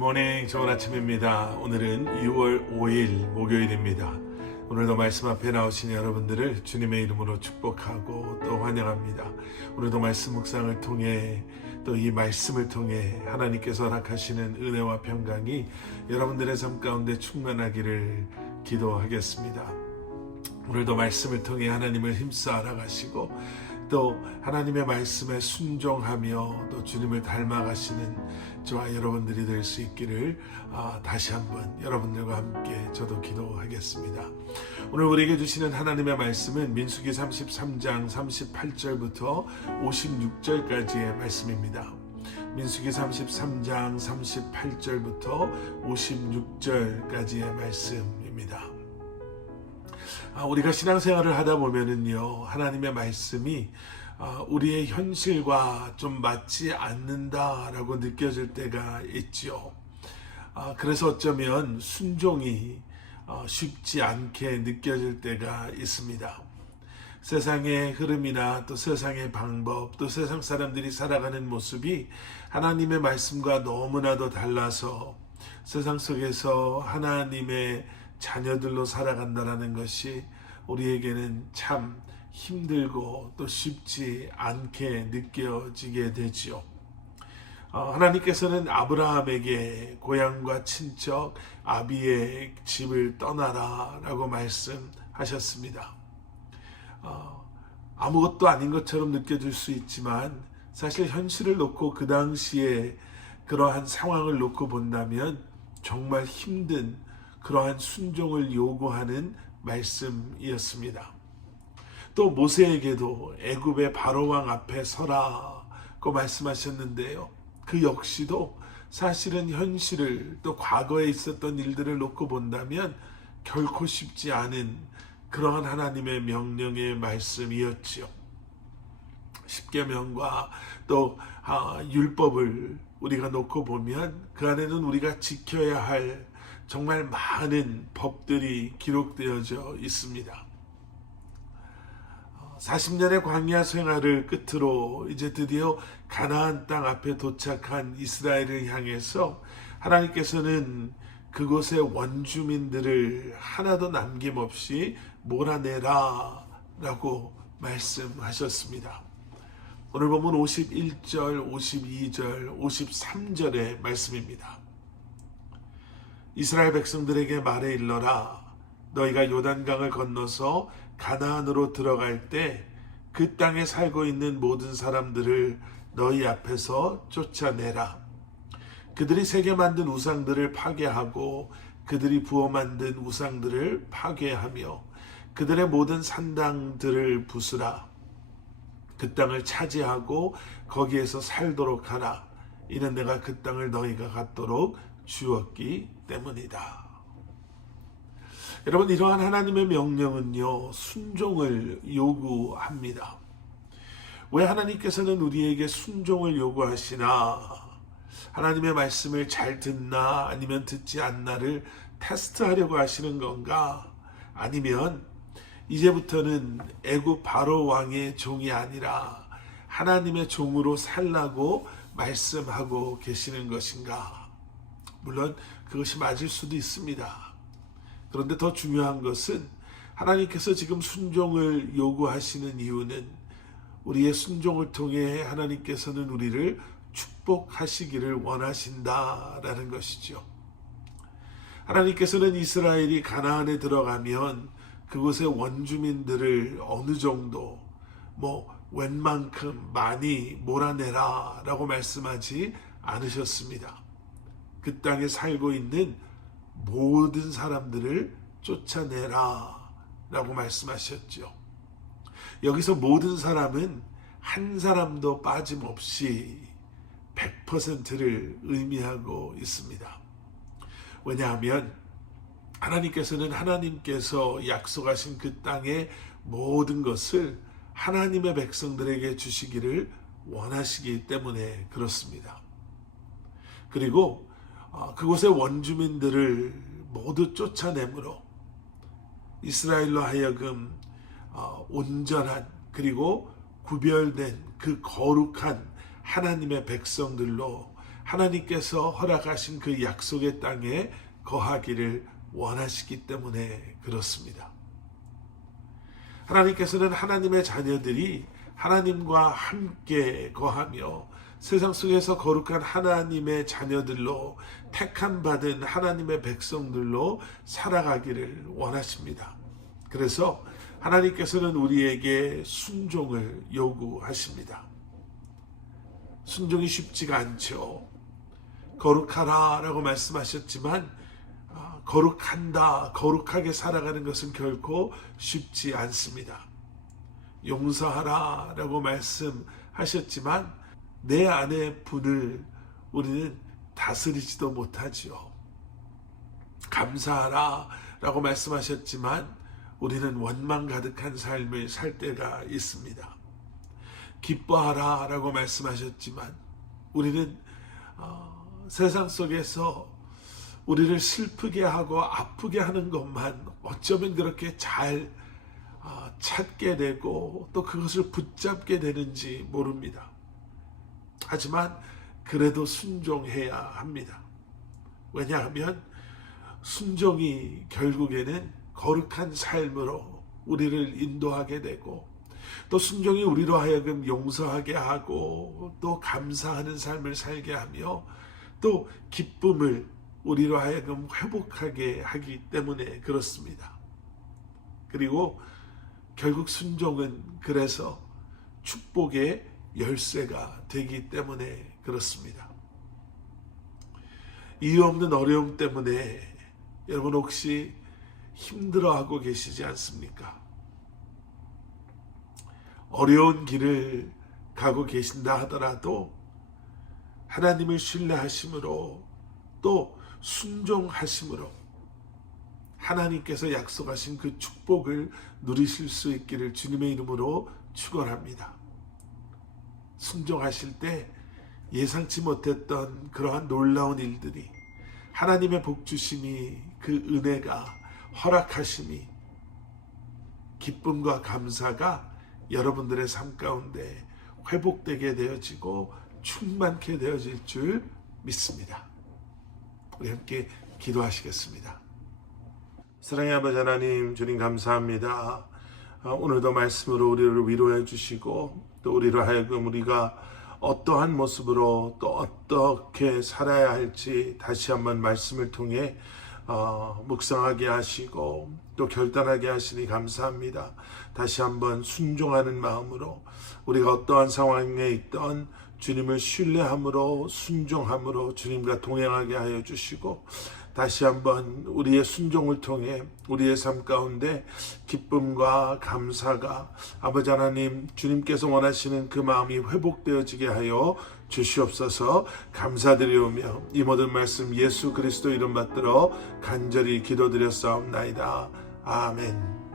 굿모닝, 좋은 아침입니다. 오늘은 6월 5일 목요일입니다. 오늘도 말씀 앞에 나오신 여러분들을 주님의 이름으로 축복하고 또 환영합니다. 오늘도 말씀 묵상을 통해 또 이 말씀을 통해 하나님께서 허락하시는 은혜와 평강이 여러분들의 삶 가운데 충만하기를 기도하겠습니다. 오늘도 말씀을 통해 하나님을 힘써 알아가시고 또 하나님의 말씀에 순종하며 또 주님을 닮아가시는 저와 여러분들이 될 수 있기를 다시 한번 여러분들과 함께 저도 기도하겠습니다. 오늘 우리에게 주시는 하나님의 말씀은 민수기 33장 38절부터 56절까지의 말씀입니다. 민수기 33장 38절부터 56절까지의 말씀입니다. 우리가 신앙생활을 하다 보면은요, 하나님의 말씀이 우리의 현실과 좀 맞지 않는다라고 느껴질 때가 있죠. 그래서 어쩌면 순종이 쉽지 않게 느껴질 때가 있습니다. 세상의 흐름이나 또 세상의 방법, 또 세상 사람들이 살아가는 모습이 하나님의 말씀과 너무나도 달라서 세상 속에서 하나님의 자녀들로 살아간다는 것이 우리에게는 참 힘들고 또 쉽지 않게 느껴지게 되지요. 하나님께서는 아브라함에게 고향과 친척 아비의 집을 떠나라 라고 말씀하셨습니다. 아무것도 아닌 것처럼 느껴질 수 있지만 사실 현실을 놓고 그 당시에 그러한 상황을 놓고 본다면 정말 힘든 그러한 순종을 요구하는 말씀이었습니다. 또 모세에게도 애굽의 바로왕 앞에 서라고 말씀하셨는데요. 그 역시도 사실은 현실을 또 과거에 있었던 일들을 놓고 본다면 결코 쉽지 않은 그러한 하나님의 명령의 말씀이었지요. 십계명과 또 율법을 우리가 놓고 보면 그 안에는 우리가 지켜야 할 정말 많은 법들이 기록되어져 있습니다. 40년의 광야 생활을 끝으로 이제 드디어 가나안 땅 앞에 도착한 이스라엘을 향해서 하나님께서는 그곳의 원주민들을 하나도 남김없이 몰아내라 라고 말씀하셨습니다. 오늘 보면 51절, 52절, 53절의 말씀입니다. 이스라엘 백성들에게 말해 일러라. 너희가 요단강을 건너서 가나안으로 들어갈 때 그 땅에 살고 있는 모든 사람들을 너희 앞에서 쫓아내라. 그들이 새겨 만든 우상들을 파괴하고 그들이 부어 만든 우상들을 파괴하며 그들의 모든 산당들을 부수라. 그 땅을 차지하고 거기에서 살도록 하라. 이는 내가 그 땅을 너희가 갖도록 주었기 때문이다. 여러분, 이러한 하나님의 명령은요, 순종을 요구합니다. 왜 하나님께서는 우리에게 순종을 요구하시나? 하나님의 말씀을 잘 듣나 아니면 듣지 않나를 테스트하려고 하시는 건가? 아니면 이제부터는 애굽 바로 왕의 종이 아니라 하나님의 종으로 살라고 말씀하고 계시는 것인가? 물론 그것이 맞을 수도 있습니다. 그런데 더 중요한 것은 하나님께서 지금 순종을 요구하시는 이유는 우리의 순종을 통해 하나님께서는 우리를 축복하시기를 원하신다라는 것이죠. 하나님께서는 이스라엘이 가나안에 들어가면 그곳의 원주민들을 어느 정도 웬만큼 많이 몰아내라 라고 말씀하지 않으셨습니다. 그 땅에 살고 있는 모든 사람들을 쫓아내라 라고 말씀하셨죠. 여기서 모든 사람은 한 사람도 빠짐없이 100%를 의미하고 있습니다. 왜냐하면 하나님께서는 하나님께서 약속하신 그 땅의 모든 것을 하나님의 백성들에게 주시기를 원하시기 때문에 그렇습니다. 그리고 그곳의 원주민들을 모두 쫓아내므로 이스라엘로 하여금 온전한 그리고 구별된 그 거룩한 하나님의 백성들로 하나님께서 허락하신 그 약속의 땅에 거하기를 원하시기 때문에 그렇습니다. 하나님께서는 하나님의 자녀들이 하나님과 함께 거하며 세상 속에서 거룩한 하나님의 자녀들로 택함 받은 하나님의 백성들로 살아가기를 원하십니다. 그래서 하나님께서는 우리에게 순종을 요구하십니다. 순종이 쉽지가 않죠. 거룩하라 라고 말씀하셨지만 거룩하게 살아가는 것은 결코 쉽지 않습니다. 용서하라 라고 말씀하셨지만 내 안의 분을 우리는 다스리지도 못하지요. 감사하라 라고 말씀하셨지만 우리는 원망 가득한 삶을 살 때가 있습니다. 기뻐하라 라고 말씀하셨지만 우리는 세상 속에서 우리를 슬프게 하고 아프게 하는 것만 어쩌면 그렇게 잘 찾게 되고 또 그것을 붙잡게 되는지 모릅니다. 하지만 그래도 순종해야 합니다. 왜냐하면 순종이 결국에는 거룩한 삶으로 우리를 인도하게 되고 또 순종이 우리로 하여금 용서하게 하고 또 감사하는 삶을 살게 하며 또 기쁨을 우리로 하여금 회복하게 하기 때문에 그렇습니다. 그리고 결국 순종은 그래서 축복의 열쇠가 되기 때문에 그렇습니다. 이유 없는 어려움 때문에 여러분 혹시 힘들어하고 계시지 않습니까? 어려운 길을 가고 계신다 하더라도 하나님을 신뢰하심으로 또 순종하심으로 하나님께서 약속하신 그 축복을 누리실 수 있기를 주님의 이름으로 축원합니다. 순종하실 때 예상치 못했던 그러한 놀라운 일들이 하나님의 복 주심이 그 은혜가 허락하심이 기쁨과 감사가 여러분들의 삶 가운데 회복되게 되어지고 충만케 되어질 줄 믿습니다. 우리 함께 기도하시겠습니다. 사랑의 아버지 하나님, 주님 감사합니다. 오늘도 말씀으로 우리를 위로해 주시고 또 우리로 하여금 우리가 어떠한 모습으로 또 어떻게 살아야 할지 다시 한번 말씀을 통해 묵상하게 하시고 또 결단하게 하시니 감사합니다. 다시 한번 순종하는 마음으로 우리가 어떠한 상황에 있던 주님을 신뢰함으로 순종함으로 주님과 동행하게 하여 주시고 다시 한번 우리의 순종을 통해 우리의 삶 가운데 기쁨과 감사가 아버지 하나님 주님께서 원하시는 그 마음이 회복되어지게 하여 주시옵소서. 감사드리오며 이 모든 말씀 예수 그리스도 이름 받들어 간절히 기도드렸사옵나이다. 아멘.